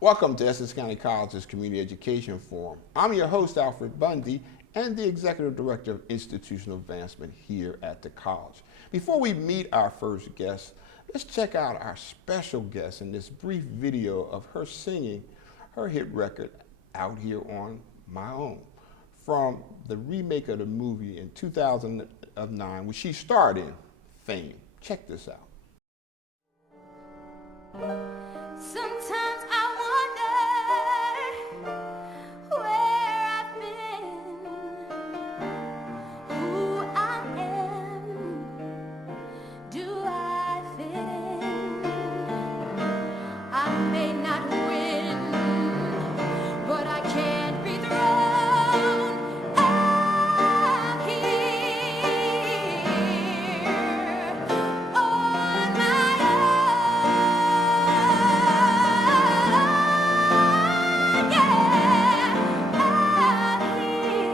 Welcome to Essex County College's Community Education Forum. I'm your host, Alfred Bundy, and the Executive Director of Institutional Advancement here at the college. Before we meet our first guest, let's check out our special guest in this brief video of her singing her hit record, Out Here on My Own, from the remake of the movie in 2009, which she starred in, Fame. Check this out. Sometimes I wonder where I've been, who I am, do I fit in? I may not win, but I can't be thrown out here on my own. Yeah, out here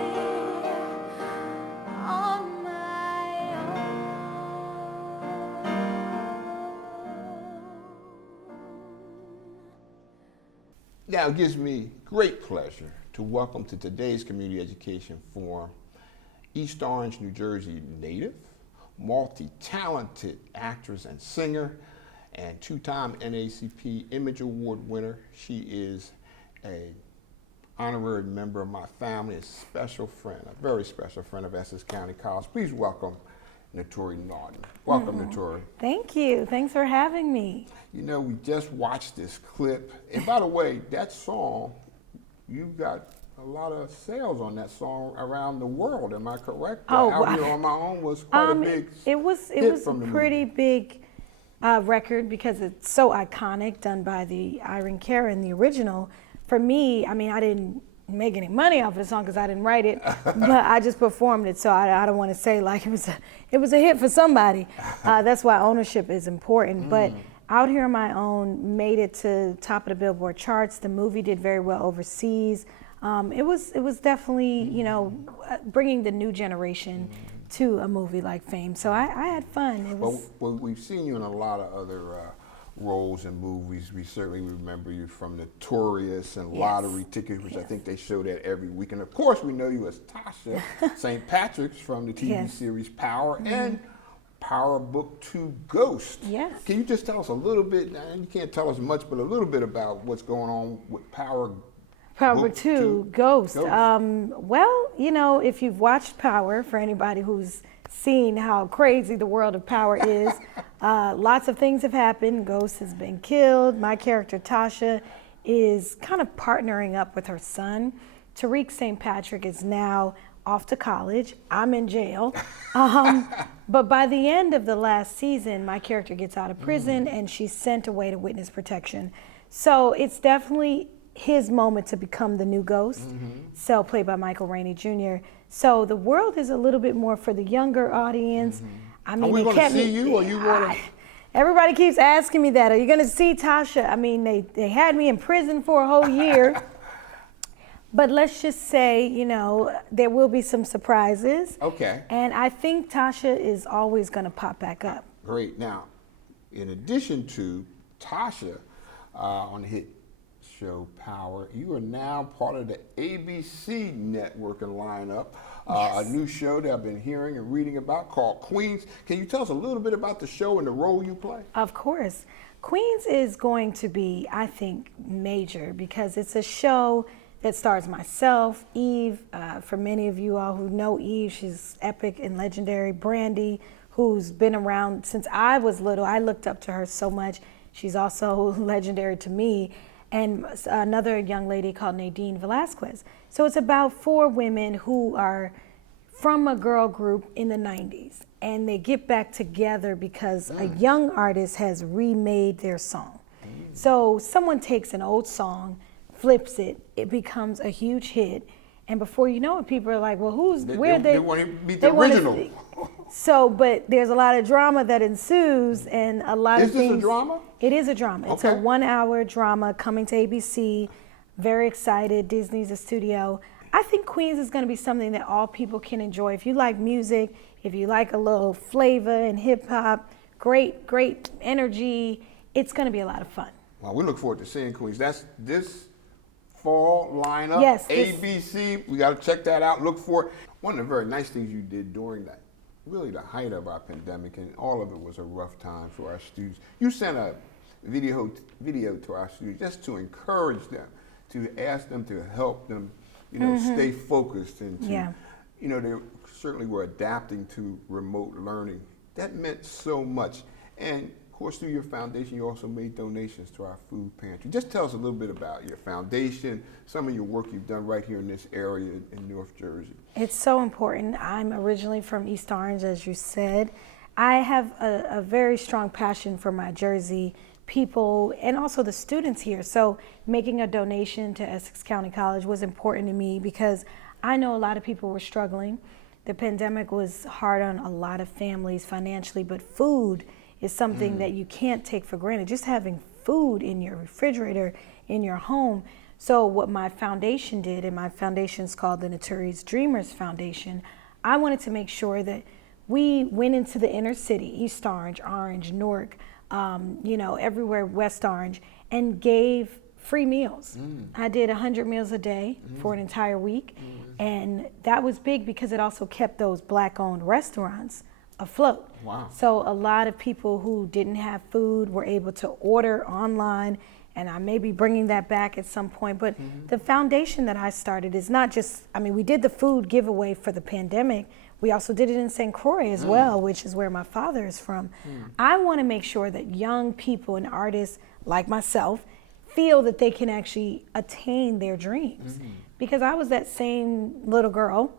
on my own. Now, it gives me great pleasure to welcome to today's Community Education Forum East Orange, New Jersey native, multi-talented actress and singer, and two-time NAACP Image Award winner. She is an honorary member of my family, a special friend, a very special friend of Essex County College. Please welcome Naturi Naughton. Welcome, Naturi. Thank you. Thanks for having me. You know, we just watched this clip, and by the way, that song, you got a lot of sales on that song around the world. Am I correct? Oh, Out Here on My Own was quite a big It was a pretty big record because it's so iconic, done by the Irene Cara, the original. For me, I mean, I didn't make any money off of the song because I didn't write it, but I just performed it. So I don't want to say like it was a hit for somebody. That's why ownership is important. But Out Here on My Own made it to top of the Billboard charts. The movie did very well overseas. It was definitely, you know, bringing the new generation to a movie like Fame. So I had fun. It was. Well, we've seen you in a lot of other roles in movies. We certainly remember you from Notorious and Lottery Ticket, which I think they show that every week. And of course, we know you as Tasha St. Patrick's from the TV series Power and Power Book 2 Ghost. Yes. Can you just tell us a little bit, and you can't tell us much, but a little bit about what's going on with Power Book 2 Ghost. Well, you know, if you've watched Power, for anybody who's seen how crazy the world of Power is, lots of things have happened. Ghost has been killed. My character, Tasha, is kind of partnering up with her son. Tariq St. Patrick is now off to college. I'm in jail. But by the end of the last season, my character gets out of prison and she's sent away to witness protection. So it's definitely his moment to become the new Ghost, so played by Michael Rainey Jr. So the world is a little bit more for the younger audience. I mean, are we going to see you, or you want to? Everybody keeps asking me that. Are you going to see Tasha? I mean, they had me in prison for a whole year. But let's just say, you know, there will be some surprises. Okay. And I think Tasha is always going to pop back up. Great. Now, in addition to Tasha on the hit show Power, you are now part of the ABC network and lineup. A new show that I've been hearing and reading about called Queens. Can you tell us a little bit about the show and the role you play? Of course. Queens is going to be, I think, major because it's a show that stars myself, Eve. For many of you all who know Eve, she's epic and legendary. Brandy, who's been around since I was little. I looked up to her so much. She's also legendary to me. And another young lady called Nadine Velasquez. So it's about 4 women who are from a girl group in the 90s. And they get back together because a young artist has remade their song. So someone takes an old song, flips it, it becomes a huge hit. And before you know it, people are like, well, They want to beat the original. So, but there's a lot of drama that ensues and a lot of things. Is this a drama? It is a drama. It's a Okay. 1-hour drama coming to ABC. Very excited. Disney's a studio. I think Queens is going to be something that all people can enjoy. If you like music, if you like a little flavor and hip hop, great energy, it's going to be a lot of fun. Well, we look forward to seeing Queens. That's this fall lineup. Yes, ABC. We got to check that out. Look for it. One of the very nice things you did during that, really the height of our pandemic, and all of it was a rough time for our students. You sent a video to our students just to encourage them, to ask them to help them, stay focused and to, they certainly were adapting to remote learning. That meant so much. And of course, through your foundation, you also made donations to our food pantry. Just tell us a little bit about your foundation, some of your work you've done right here in this area in North Jersey. It's so important. I'm originally from East Orange, as you said. I have a very strong passion for my Jersey people and also the students here. So making a donation to Essex County College was important to me because I know a lot of people were struggling. The pandemic was hard on a lot of families financially, but food is something that you can't take for granted. Just having food in your refrigerator, in your home. So what my foundation did, and my foundation is called the Naturi's Dreamers Foundation, I wanted to make sure that we went into the inner city, East Orange, Orange, Newark, everywhere West Orange, and gave free meals. I did 100 meals a day for an entire week, and that was big because it also kept those Black-owned restaurants afloat. Wow. So a lot of people who didn't have food were able to order online, and I may be bringing that back at some point. But the foundation that I started is not just, we did the food giveaway for the pandemic. We also did it in St. Croix as well, which is where my father is from. I want to make sure that young people and artists like myself feel that they can actually attain their dreams. Because I was that same little girl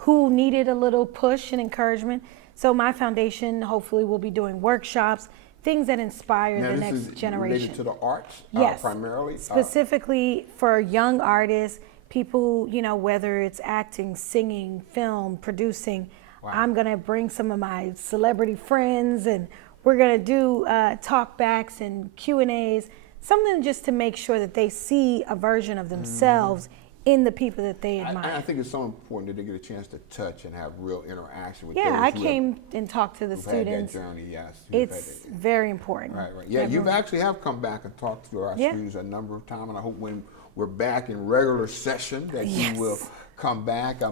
who needed a little push and encouragement. So my foundation hopefully will be doing workshops, things that inspire the next generation. Related to the arts, yes, primarily? Specifically for young artists, people, whether it's acting, singing, film, producing. Wow. I'm gonna bring some of my celebrity friends and we're gonna do talkbacks and Q&As, something just to make sure that they see a version of themselves in the people that they admire. I think it's so important that they get a chance to touch and have real interaction with those. Yeah, I came and talked to the students. Had that journey, yes. It's very important. Right. Yeah, you actually have come back and talked to our students a number of times, and I hope when we're back in regular session that you will come back.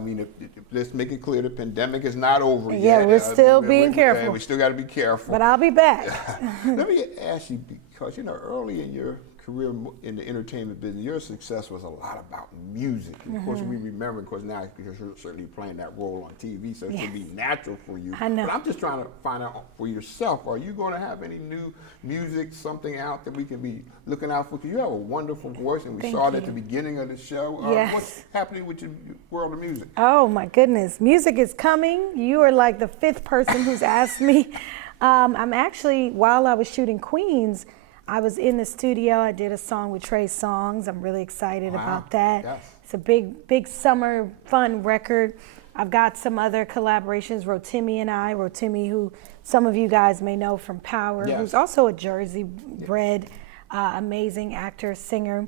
Let's make it clear the pandemic is not over yet. Yeah, we're still being careful. We still got to be careful. But I'll be back. Let me ask you, because early in your career in the entertainment business, your success was a lot about music. And of course, we remember, of course, now you're certainly playing that role on TV, so it should be natural for you. I know. But I'm just trying to find out for yourself, are you going to have any new music, something out that we can be looking out for? Because you have a wonderful voice, and we saw it at the beginning of the show. Yes. What's happening with your world of music? Oh, my goodness. Music is coming. You are like the fifth person who's asked me. I'm actually, while I was shooting Queens, I was in the studio. I did a song with Trey Songz. I'm really excited about that. Yes. It's a big summer fun record. I've got some other collaborations, Rotimi, who some of you guys may know from Power, who's also a Jersey-bred, amazing actor, singer.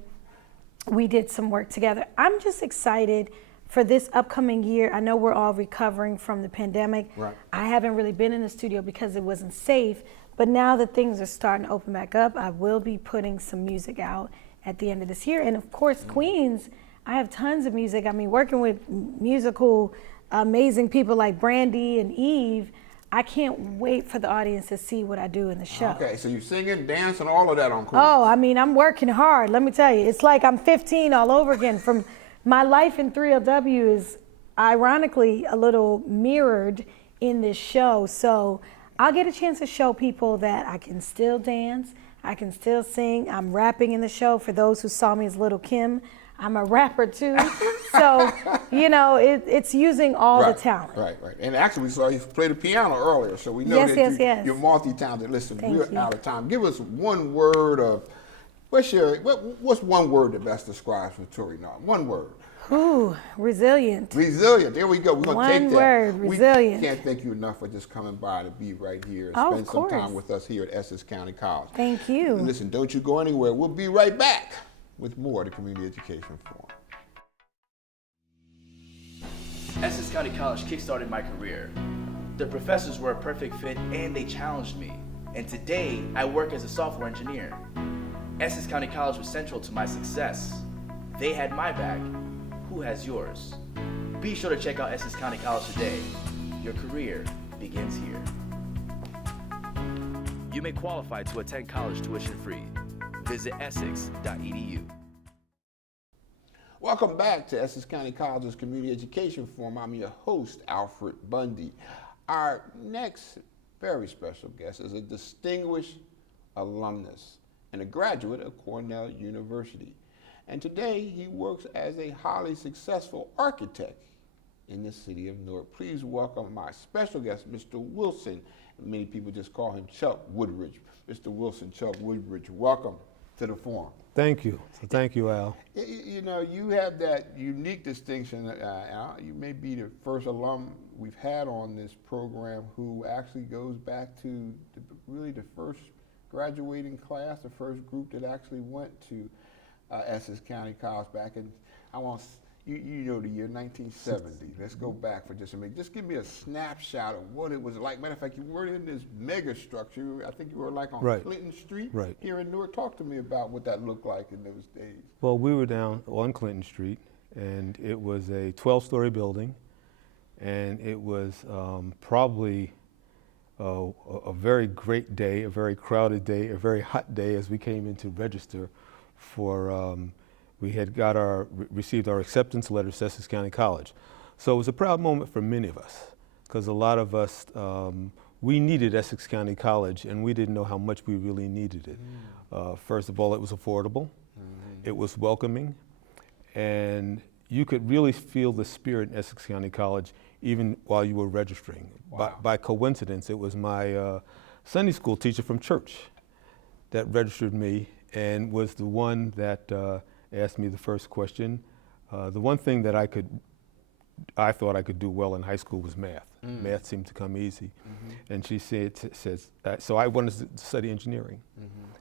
We did some work together. I'm just excited for this upcoming year. I know we're all recovering from the pandemic. Right. I haven't really been in the studio because it wasn't safe. But now that things are starting to open back up, I will be putting some music out at the end of this year. And of course, Queens, I have tons of music. Working with musical, amazing people like Brandy and Eve, I can't wait for the audience to see what I do in the show. Okay, so you're singing, dancing, all of that on Queens. Oh, I'm working hard. Let me tell you, it's like I'm 15 all over again. From my life in 3LW is ironically a little mirrored in this show. So I'll get a chance to show people that I can still dance, I can still sing. I'm rapping in the show. For those who saw me as Little Kim, I'm a rapper too. So, it's using all the talent. Right. And actually, we saw you play the piano earlier, so we know you're multi-talented. Listen, we're out of time. Give us one word of, what's one word that best describes Naturi Naughton? One word. Ooh, resilient. Resilient. There we go. We're going to take that. One word, resilient. We can't thank you enough for just coming by to be right here and spend some time with us here at Essex County College. Thank you. And listen, don't you go anywhere. We'll be right back with more of the Community Education Forum. Essex County College kickstarted my career. The professors were a perfect fit and they challenged me. And today, I work as a software engineer. Essex County College was central to my success. They had my back. Who has yours? Be sure to check out Essex County College today. Your career begins here. You may qualify to attend college tuition free. Visit essex.edu. Welcome back to Essex County College's Community Education Forum. I'm your host, Alfred Bundy. Our next very special guest is a distinguished alumnus and a graduate of Cornell University. And today he works as a highly successful architect in the city of Newark. Please welcome my special guest, Mr. Wilson. Many people just call him Chuck Woodridge. Mr. Wilson, Chuck Woodridge, welcome to the forum. Thank you. So thank you, Al. You know, you have that unique distinction. You may be the first alum we've had on this program who actually goes back to really the first graduating class, the first group that actually went to Essex County College back in, you know the year 1970. Let's go back for just a minute. Just give me a snapshot of what it was like. Matter of fact, you were in this mega structure. I think you were like on Right. Clinton Street Right. here in Newark. Talk to me about what that looked like in those days. Well, we were down on Clinton Street, and it was a 12-story building, and it was probably a very great day, a very crowded day, a very hot day as we came in to register for, we had received our acceptance letter to Essex County College. So it was a proud moment for many of us, because a lot of us, we needed Essex County College, and we didn't know how much we really needed it. First of all, it was affordable, it was welcoming, and you could really feel the spirit in Essex County College even while you were registering. Wow. By coincidence, it was my Sunday school teacher from church that registered me and was the one that asked me the first question. The one thing that I thought I could do well in high school was math. Math seemed to come easy. And she says, so I wanted to study engineering.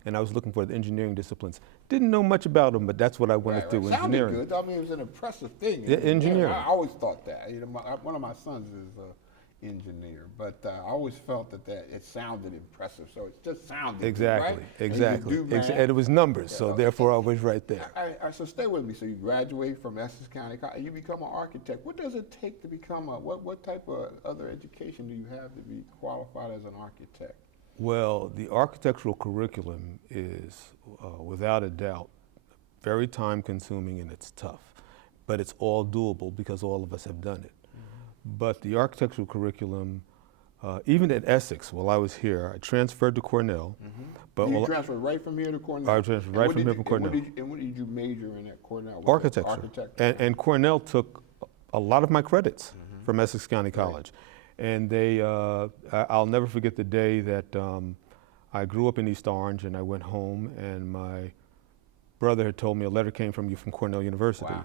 And I was looking for the engineering disciplines. Didn't know much about them, but that's what I wanted to do, engineering. Sounded good. I mean, it was an impressive thing. Yeah, engineering. I always thought that. You know, one of my sons is an engineer, but I always felt that it sounded impressive. So it just sounded Exactly, good, right? exactly. And you could do And math. it was numbers, so therefore I was right there. All right, so stay with me. So you graduate from Essex County College, you become an architect. What does it take to become what type of other education do you have to be qualified as an architect? Well, the architectural curriculum is, without a doubt, very time-consuming and it's tough. But it's all doable because all of us have done it. But the architectural curriculum, even at Essex, while I was here, I transferred to Cornell. But You transferred right from here to Cornell? I transferred right from here to Cornell. And what did you major in at Cornell? Architecture. Architecture. And Cornell took a lot of my credits from Essex County College. And I'll never forget the day that I grew up in East Orange and I went home and my brother had told me a letter came from you from Cornell University. Wow.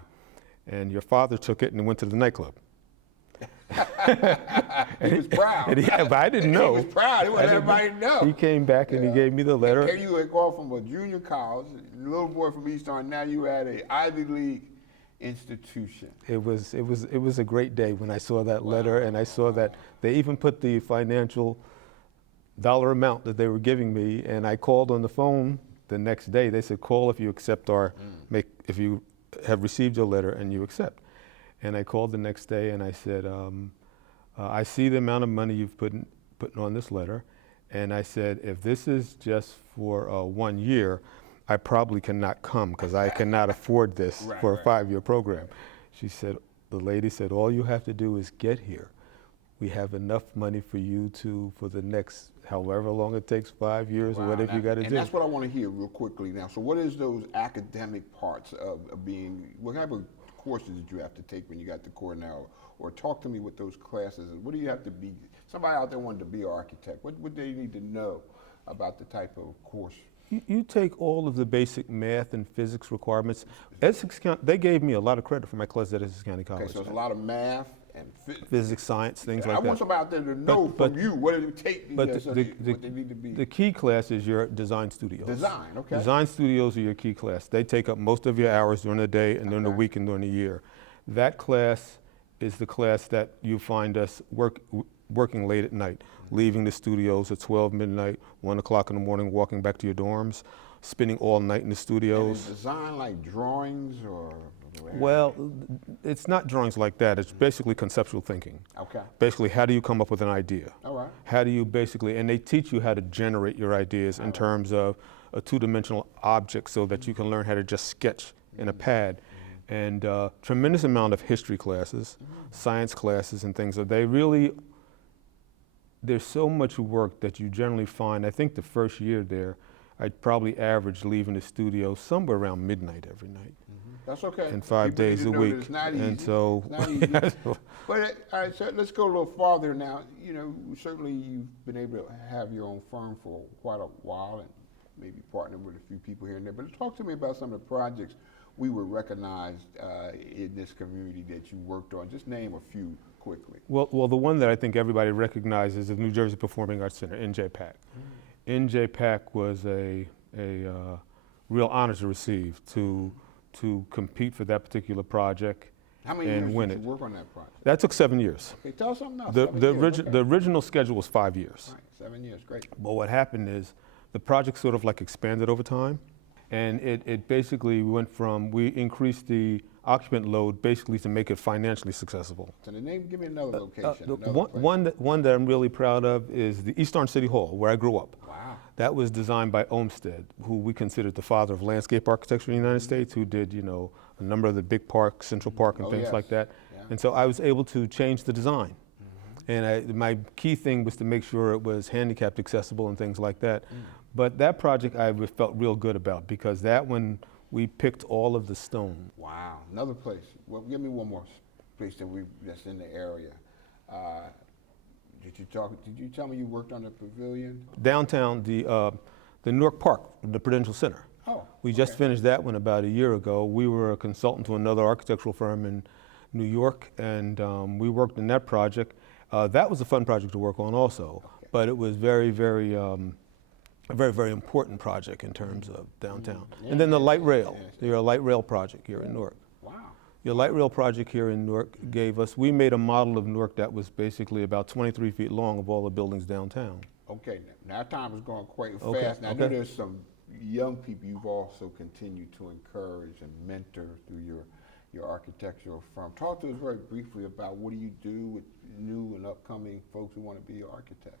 And your father took it and went to the nightclub. He was proud. But I didn't know. He was proud. He wanted everybody to know. He came back and he gave me the letter. And you had gone from a junior college, a little boy from East Orange, now you had an Ivy League institution. It was a great day when I saw that letter and I saw that they even put the financial dollar amount that they were giving me, and I called on the phone the next day. They said, call if you accept if you have received your letter and you accept. And I called the next day and I said, I see the amount of money you've put on this letter, and I said, if this is just for 1 year, I probably cannot come because I cannot afford this for a 5-year program. The lady said, all you have to do is get here. We have enough money for you for the next, however long it takes, 5 years or whatever you got to do. And that's what I want to hear real quickly now. So what is those academic parts of being, what type of courses did you have to take when you got to Cornell? Or talk to me with those classes. What do you have to be, somebody out there wanted to be an architect, what would they need to know about the type of course? You take all of the basic math and physics requirements. Essex County, they gave me a lot of credit for my class at Essex County College. Okay, so it's a lot of math and physics, science, things like that. I want somebody out there to know from you what it would take to But what they need to be. the key class is your design studios. Design, okay. Design studios are your key class. They take up most of your hours during the day and during the week and during the year. That class is the class that you find us working late at night, leaving the studios at 12 midnight, 1 o'clock in the morning, walking back to your dorms. spending all night in the And studios. is design like drawings or? Well, it's not drawings like that. It's basically conceptual thinking. Okay. Basically, how do you come up with an idea? All right. How do you basically, and they teach you how to generate your ideas in terms of a two-dimensional object so that you can learn how to just sketch in a pad. And tremendous amount of history classes, science classes and things. So there's so much work that you generally find. I think the first year there, I'd probably average leaving the studio somewhere around midnight every night. That's okay. And 5 People need days to a know that week. It's not And easy. so, It's not easy. But all right, so let's go a little farther now. You know, certainly you've been able to have your own firm for quite a while and maybe partner with a few people here and there. But talk to me about some of the projects we were recognized in this community that you worked on. Just name a few quickly. well, the one that I think everybody recognizes is the New Jersey Performing Arts Center, NJPAC. NJPAC was a real honor to receive, to compete for that particular project How many and years win did it. you work on that project? That took 7 years. Okay, tell us something else. The, 7 the, years, origi- okay. the original schedule was 5 years. All right, 7 years, great. But what happened is the project sort of like expanded over time, and it basically went from, we increased the occupant load basically to make it financially successful. So the name, give me another location. The another one, place. one that I'm really proud of is the East Orange City Hall, where I grew up. Wow. That was designed by Olmsted, who we considered the father of landscape architecture in the United States, who did, you know, a number of the big parks, Central Park and Oh, things yes. like that. Yeah. And so I was able to change the design. And my key thing was to make sure it was handicapped accessible and things like that. But that project I felt real good about, because that one, we picked all of the stone. Wow, another place. Well, give me one more place that's in the area. Did you tell me you worked on the pavilion? Downtown, the Newark Park, the Prudential Center. Oh, We just okay. finished that one about a year ago. We were a consultant to another architectural firm in New York, and we worked on that project. That was a fun project to work on also, Okay. but it was very, very, a very, very important project in terms of downtown. And then the light rail, your light rail project here in Newark. Wow. Your light rail project here in Newark gave us, we made a model of Newark that was basically about 23 feet long of all the buildings downtown. Okay, now our time is going quite Okay, fast. Now I know okay. there's some young people you've also continued to encourage and mentor through your architectural firm. Talk to us very briefly about what do you do with new and upcoming folks who want to be architects?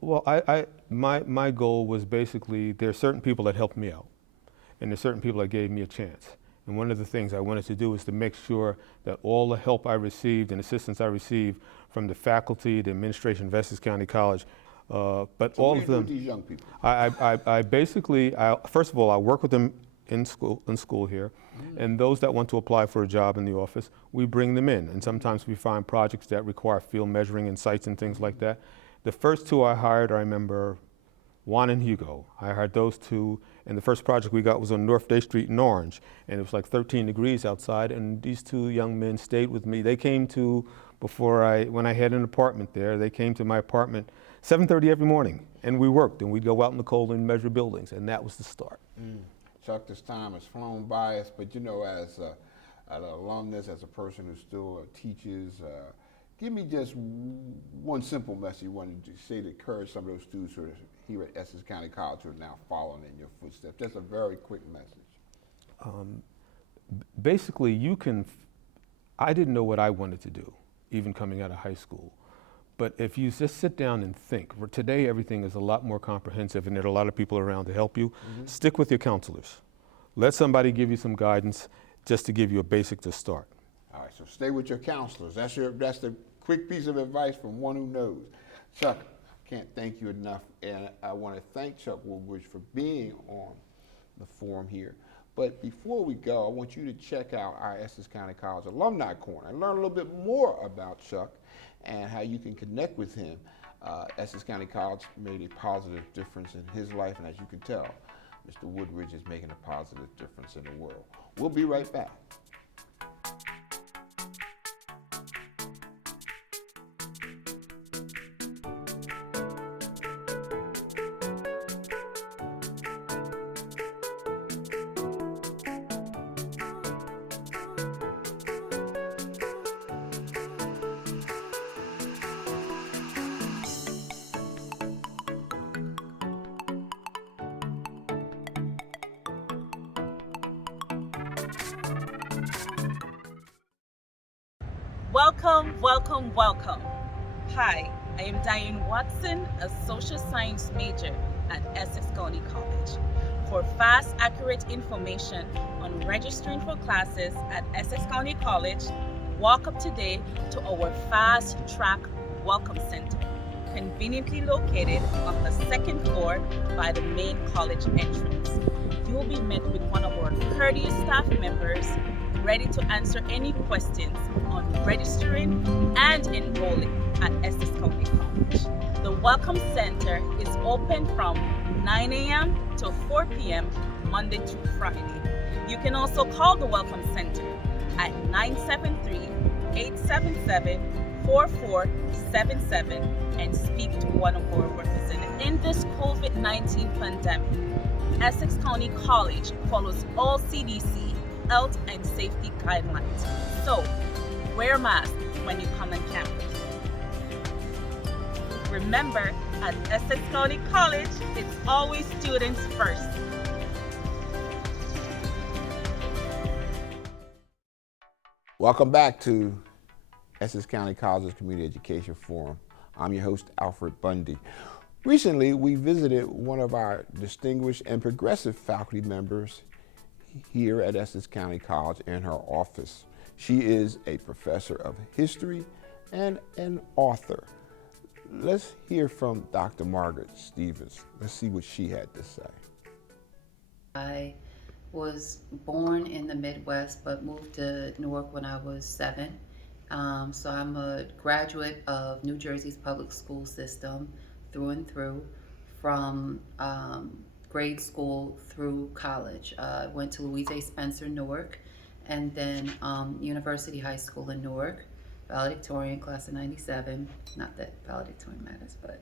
Well, my goal was basically, there are certain people that helped me out, and there's certain people that gave me a chance. And one of the things I wanted to do was to make sure that all the help I received and assistance I received from the faculty, the administration of Essex County College, but So all what of do you do them, with these young people? I basically, first of all, I work with them in school here, and those that want to apply for a job in the office, we bring them in. And sometimes we find projects that require field measuring and sites and things like that. The first two I hired, I remember Juan and Hugo. I hired those two, and the first project we got was on North Day Street in Orange, and it was like 13 degrees outside, and these two young men stayed with me. They came to, when I had an apartment there, they came to my apartment 7:30 every morning, and we worked, and we'd go out in the cold and measure buildings, and that was the start. Chuck, this time has flown by us, but you know, as an alumnus, as a person who still teaches, give me just one simple message you wanted to say to encourage some of those students who are here at Essex County College who are now following in your footsteps. Just a very quick message. Basically, I didn't know what I wanted to do, even coming out of high school. But if you just sit down and think, today everything is a lot more comprehensive and there are a lot of people around to help you, stick with your counselors. Let somebody give you some guidance just to give you a basic to start. All right, so stay with your counselors. That's the quick piece of advice from one who knows. Chuck, I can't thank you enough, and I want to thank Chuck Woodridge for being on the forum here. But before we go, I want you to check out our Essex County College Alumni Corner and learn a little bit more about Chuck and how you can connect with him. Essex County College made a positive difference in his life, and as you can tell, Mr. Woodridge is making a positive difference in the world. We'll be right back. Welcome, welcome, welcome. Hi, I am Diane Watson, a social science major at Essex County College. For fast, accurate information on registering for classes at Essex County College, walk up today to our Fast Track Welcome Center, conveniently located on the second floor by the main college entrance. You will be met with one of our courteous staff members ready to answer any questions on registering and enrolling at Essex County College. The Welcome Center is open from 9 a.m. to 4 p.m. Monday through Friday. You can also call the Welcome Center at 973-877-4477 and speak to one of our representatives. In this COVID-19 pandemic, Essex County College follows all CDC health and safety guidelines. So, wear a mask when you come on campus. Remember, at Essex County College, it's always students first. Welcome back to Essex County College's Community Education Forum. I'm your host, Alfred Bundy. Recently, we visited one of our distinguished and progressive faculty members here at Essex County College in her office. She is a professor of history and an author. Let's hear from Dr. Margaret Stevens. Let's see what she had to say. I was born in the Midwest but moved to Newark when I was 7. So I'm a graduate of New Jersey's public school system through and through, from grade school through college. I went to Louise A. Spencer, Newark, and then University High School in Newark, valedictorian, class of 97. Not that valedictorian matters, but.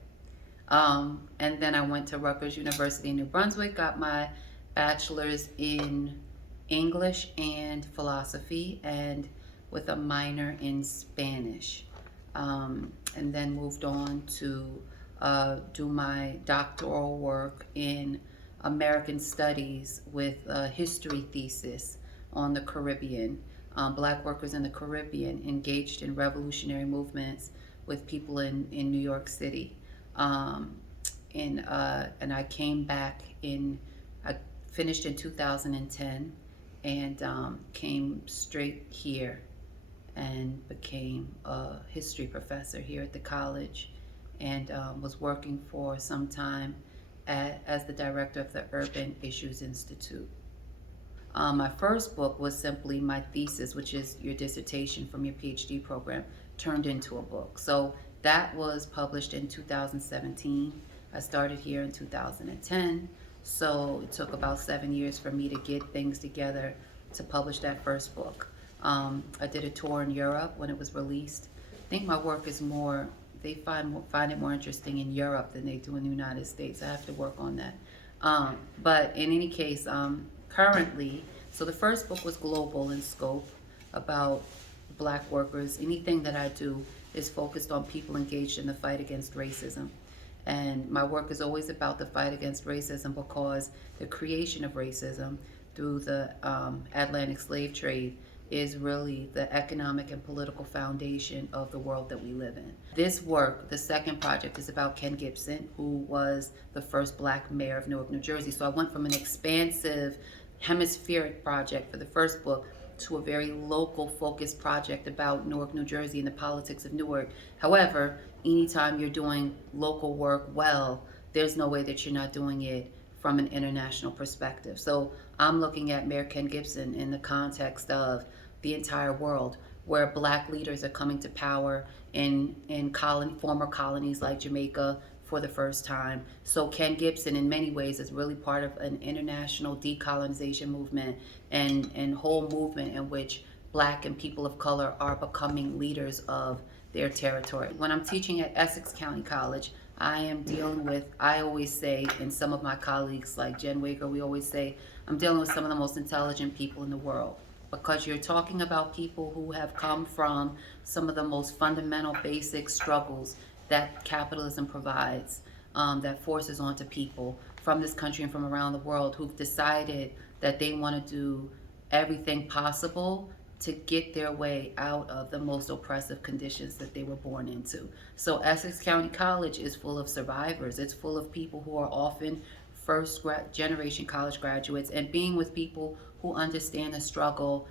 And then I went to Rutgers University in New Brunswick, got my bachelor's in English and philosophy, and with a minor in Spanish. And then moved on to do my doctoral work in American Studies with a history thesis on the Caribbean, Black workers in the Caribbean engaged in revolutionary movements with people in New York City. And I came back I finished in 2010 and came straight here and became a history professor here at the college, and was working for some time as the director of the Urban Issues Institute. My first book was simply my thesis, which is your dissertation from your PhD program, turned into a book. So that was published in 2017. I started here in 2010. So it took about 7 years for me to get things together to publish that first book. I did a tour in Europe when it was released. I think my work is more, they find it more interesting in Europe than they do in the United States. I have to work on that. But in any case, currently, so the first book was global in scope about Black workers. Anything that I do is focused on people engaged in the fight against racism. And my work is always about the fight against racism because the creation of racism through the Atlantic slave trade is really the economic and political foundation of the world that we live in. This work, the second project, is about Ken Gibson, who was the first Black mayor of Newark, New Jersey. So I went from an expansive hemispheric project for the first book to a very local focused project about Newark, New Jersey and the politics of Newark. However, anytime you're doing local work well, there's no way that you're not doing it from an international perspective. So I'm looking at Mayor Ken Gibson in the context of the entire world, where Black leaders are coming to power in former colonies like Jamaica for the first time. So Ken Gibson in many ways is really part of an international decolonization movement and whole movement in which Black and people of color are becoming leaders of their territory. When I'm teaching at Essex County College, I am dealing with, I always say, and some of my colleagues like Jen Wager, we always say, I'm dealing with some of the most intelligent people in the world, because you're talking about people who have come from some of the most fundamental basic struggles that capitalism provides, that forces onto people from this country and from around the world, who've decided that they want to do everything possible to get their way out of the most oppressive conditions that they were born into. So Essex County College is full of survivors. It's full of people who are often first generation college graduates, and being with people who understand the struggle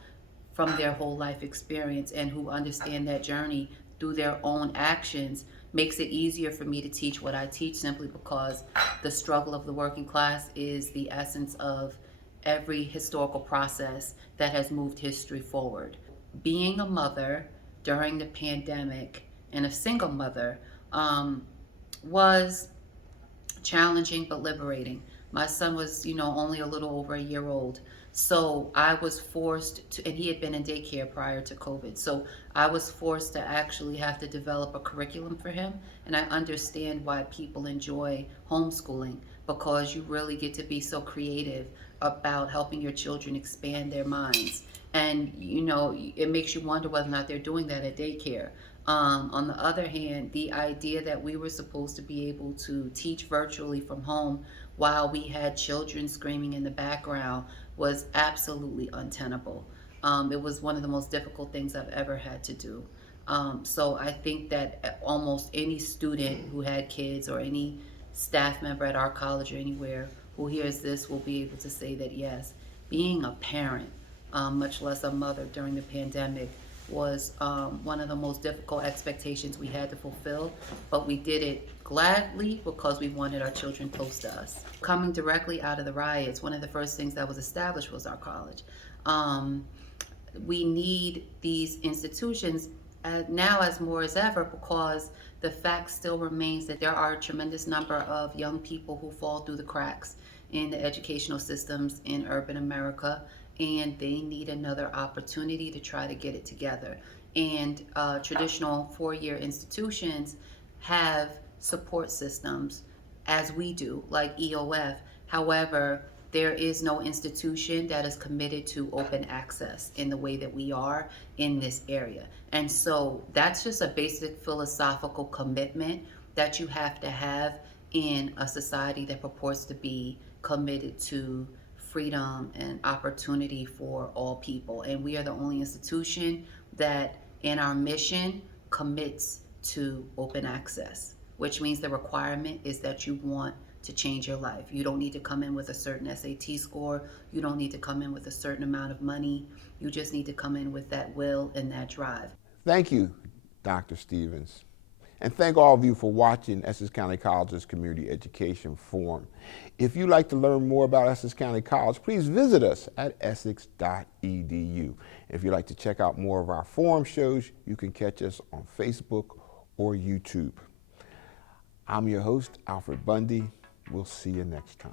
from their whole life experience and who understand that journey through their own actions makes it easier for me to teach what I teach, simply because the struggle of the working class is the essence of every historical process that has moved history forward. Being a mother during the pandemic and a single mother was challenging but liberating. My son was, only a little over a year old. So I was forced to, and he had been in daycare prior to COVID. So I was forced to actually have to develop a curriculum for him. And I understand why people enjoy homeschooling, because you really get to be so creative about helping your children expand their minds. And, it makes you wonder whether or not they're doing that at daycare. On the other hand, the idea that we were supposed to be able to teach virtually from home while we had children screaming in the background was absolutely untenable. It was one of the most difficult things I've ever had to do. So I think that almost any student who had kids, or any staff member at our college or anywhere who hears this will be able to say that yes, being a parent, much less a mother during the pandemic, was one of the most difficult expectations we had to fulfill, but we did it gladly because we wanted our children close to us. Coming directly out of the riots, one of the first things that was established was our college. We need these institutions now as more as ever, because the fact still remains that there are a tremendous number of young people who fall through the cracks in the educational systems in urban America, and they need another opportunity to try to get it together. And traditional four-year institutions have support systems, as we do, like EOF. However, there is no institution that is committed to open access in the way that we are in this area. And so that's just a basic philosophical commitment that you have to have in a society that purports to be committed to freedom and opportunity for all people. And we are the only institution that in our mission commits to open access, which means the requirement is that you want to change your life. You don't need to come in with a certain SAT score. You don't need to come in with a certain amount of money. You just need to come in with that will and that drive. Thank you, Dr. Stevens. And thank all of you for watching Essex County College's Community Education Forum. If you'd like to learn more about Essex County College, please visit us at essex.edu. If you'd like to check out more of our forum shows, you can catch us on Facebook or YouTube. I'm your host, Alfred Bundy. We'll see you next time.